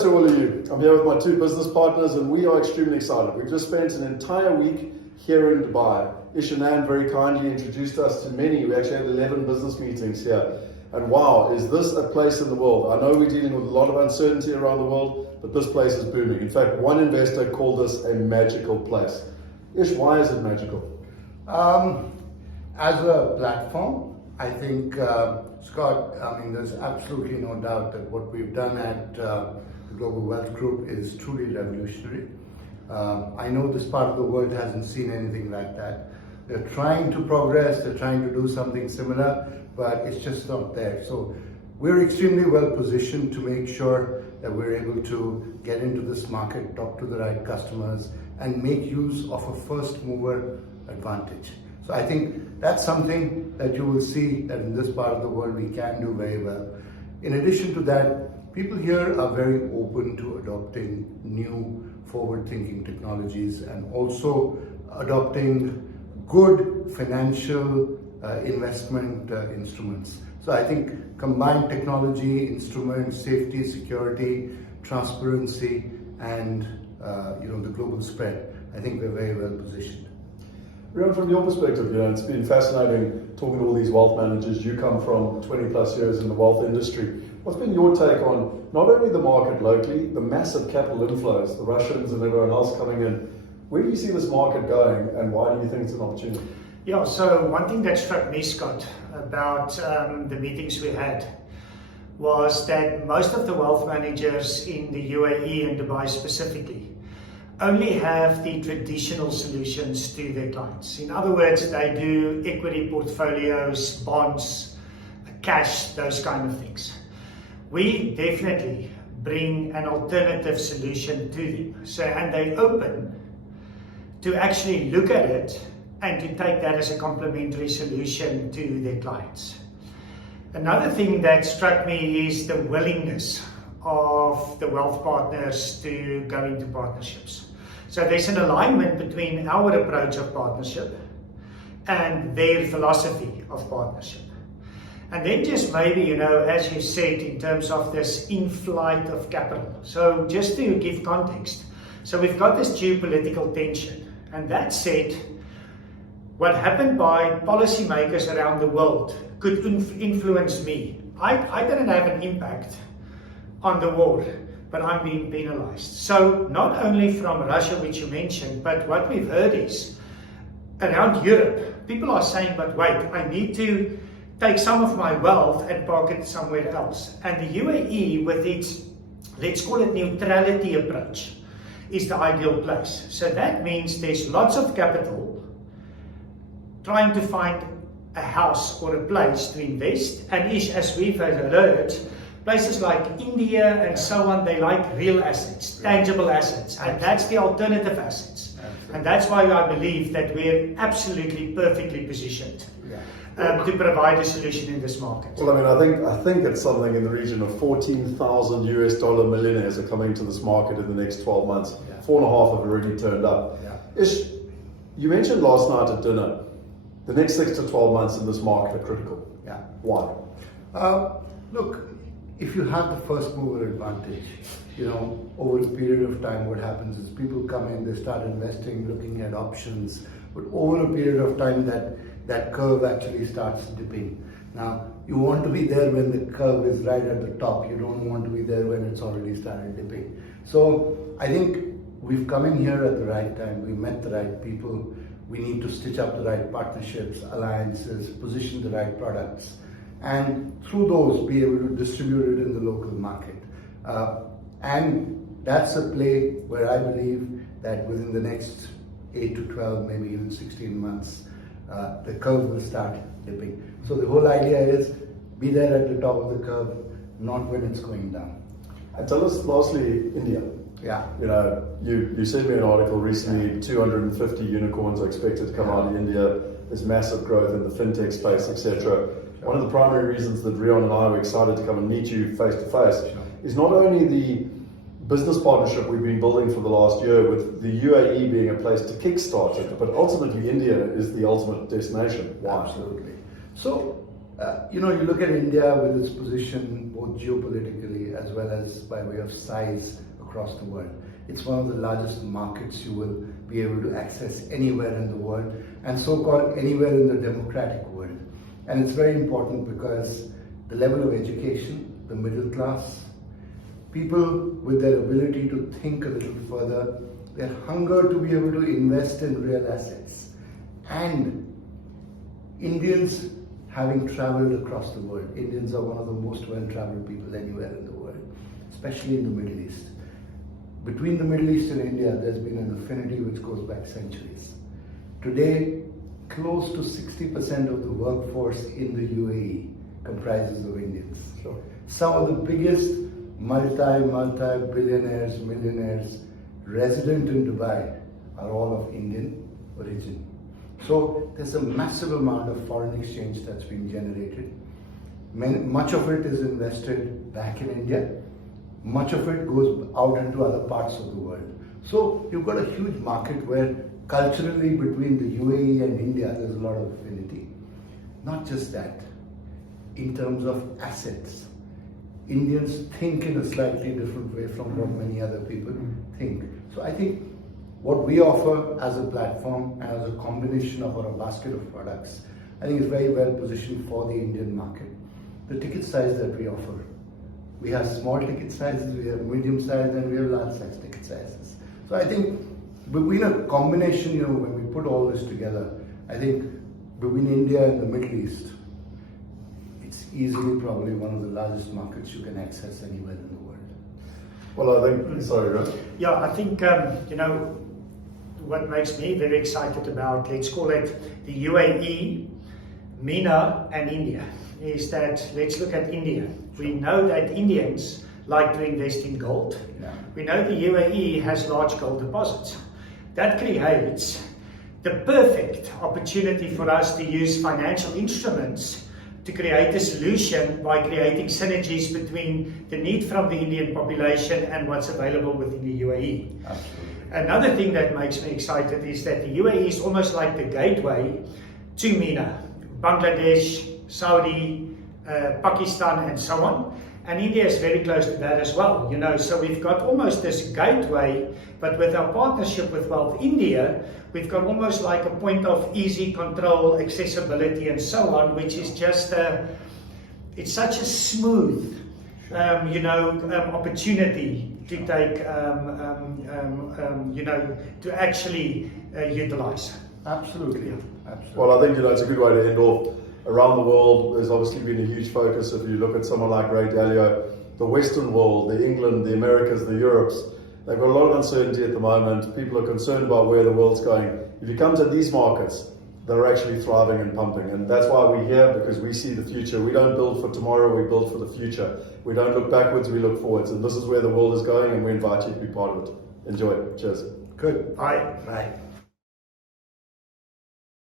to all of you. I'm here with my two business partners and we are extremely excited. We've just spent an entire week here in Dubai. Ish and Ann very kindly introduced us to many. We actually had 11 business meetings here. And wow, is this a place in the world? I know we're dealing with a lot of uncertainty around the world, but this place is booming. In fact, one investor called this a magical place. Ish, why is it magical? As a platform, I think, Scott, there's absolutely no doubt that what we've done at the Global Wealth Group is truly revolutionary. I know this part of the world hasn't seen anything like that. They're trying to progress, they're trying to do something similar, but it's just not there. So we're extremely well positioned to make sure that we're able to get into this market, talk to the right customers, and make use of a first mover advantage. So I think that's something that you will see that in this part of the world we can do very well. In addition to that, people here are very open to adopting new forward-thinking technologies and also adopting good financial investment instruments. So I think combined technology, instruments, safety, security, transparency, and the global spread, I think we're very well positioned. Rion, from your perspective, it's been fascinating talking to all these wealth managers. You come from 20 plus years in the wealth industry. What's been your take on not only the market locally, the massive capital inflows, the Russians and everyone else coming in? Where do you see this market going and why do you think it's an opportunity? Yeah, so one thing that struck me, Scott, about the meetings we had was that most of the wealth managers in the UAE and Dubai specifically only have the traditional solutions to their clients. In other words, they do equity portfolios, bonds, cash, those kind of things. We definitely bring an alternative solution to them. And they open to actually look at it and to take that as a complementary solution to their clients. Another thing that struck me is the willingness of the wealth partners to go into partnerships. So there's an alignment between our approach of partnership and their philosophy of partnership. And then just maybe, as you said, in terms of this inflight of capital. So just to give context, so we've got this geopolitical tension. And that said, what happened by policymakers around the world could influence me. I didn't have an impact on the war, but I'm being penalized. So not only from Russia, which you mentioned, but what we've heard is around Europe, people are saying, but wait, I need to take some of my wealth and park it somewhere else. And the UAE, with its, let's call it neutrality approach, is the ideal place. So that means there's lots of capital trying to find a house or a place to invest. And as we've heard, places like India and so on, they like real assets, tangible assets, and that's the alternative assets. And that's why I believe that we're absolutely perfectly positioned to provide a solution in this market. Well, I think it's something in the region of 14,000 US dollar millionaires are coming to this market in the next 12 months. 4.5 have already turned up. Ish, you mentioned last night at dinner, the next 6 to 12 months in this market are critical. Why? Look, if you have the first mover advantage, over a period of time, what happens is people come in, they start investing, looking at options, but over a period of time that curve actually starts dipping. Now, you want to be there when the curve is right at the top. You don't want to be there when it's already started dipping. So I think we've come in here at the right time. We met the right people. We need to stitch up the right partnerships, alliances, position the right products, and through those be able to distribute it in the local market. And that's a play where I believe that within the next 8 to 12, maybe even 16 months, the curve will start dipping. So the whole idea is be there at the top of the curve, not when it's going down. And tell us lastly, India. You sent me an article recently, 250 unicorns are expected to come out of India. There's massive growth in the fintech space, etc. One of the primary reasons that Rion and I were excited to come and meet you face to face is not only the business partnership we've been building for the last year with the UAE being a place to kickstart it, but ultimately India is the ultimate destination. Why? Absolutely. So You look at India with its position both geopolitically as well as by way of size across the world. It's one of the largest markets you will be able to access anywhere in the world, and so-called anywhere in the democratic world. And it's very important because the level of education, the middle class, people with their ability to think a little further, their hunger to be able to invest in real assets, and Indians having traveled across the world. Indians are one of the most well-traveled people anywhere in the world, especially in the Middle East. Between the Middle East and India, there's been an affinity which goes back centuries. Today, close to 60% of the workforce in the UAE comprises of Indians. Sure. Some of the biggest multi-billionaires, millionaires resident in Dubai are all of Indian origin. So there's a massive amount of foreign exchange that's been generated. Much of it is invested back in India. Much of it goes out into other parts of the world. So you've got a huge market where culturally between the UAE and India there's a lot of affinity. Not just that, in terms of assets, Indians think in a slightly different way from what many other people think. So I think what we offer as a platform and as a combination of our basket of products, I think is very well positioned for the Indian market. The ticket size that we offer, we have small ticket sizes, we have medium size, and we have large size ticket sizes. So I think between a combination, when we put all this together, I think between India and the Middle East, it's easily probably one of the largest markets you can access anywhere in the world. Well, I think, sorry, Raj. Yeah, I think, what makes me very excited about, let's call it the UAE, MENA and India, is that let's look at India. We know that Indians like to invest in gold. Yeah. We know the UAE has large gold deposits. That creates the perfect opportunity for us to use financial instruments to create a solution by creating synergies between the need from the Indian population and what's available within the UAE. Absolutely. Another thing that makes me excited is that the UAE is almost like the gateway to MENA, Bangladesh, Saudi, Pakistan and so on. And India is very close to that as well, so we've got almost this gateway, but with our partnership with Wealth India, we've got almost like a point of easy control, accessibility and so on, which is just, it's such a smooth, opportunity to take, to actually utilize. Absolutely. Yeah. Absolutely. Well, I think it's a good way to end off. Around the world, there's obviously been a huge focus. If you look at someone like Ray Dalio, the Western world, the England, the Americas, the Europes, they've got a lot of uncertainty at the moment. People are concerned about where the world's going. If you come to these markets, they're actually thriving and pumping. And that's why we're here, because we see the future. We don't build for tomorrow, we build for the future. We don't look backwards, we look forwards. And this is where the world is going, and we invite you to be part of it. Enjoy. Cheers. Good. Bye. Bye.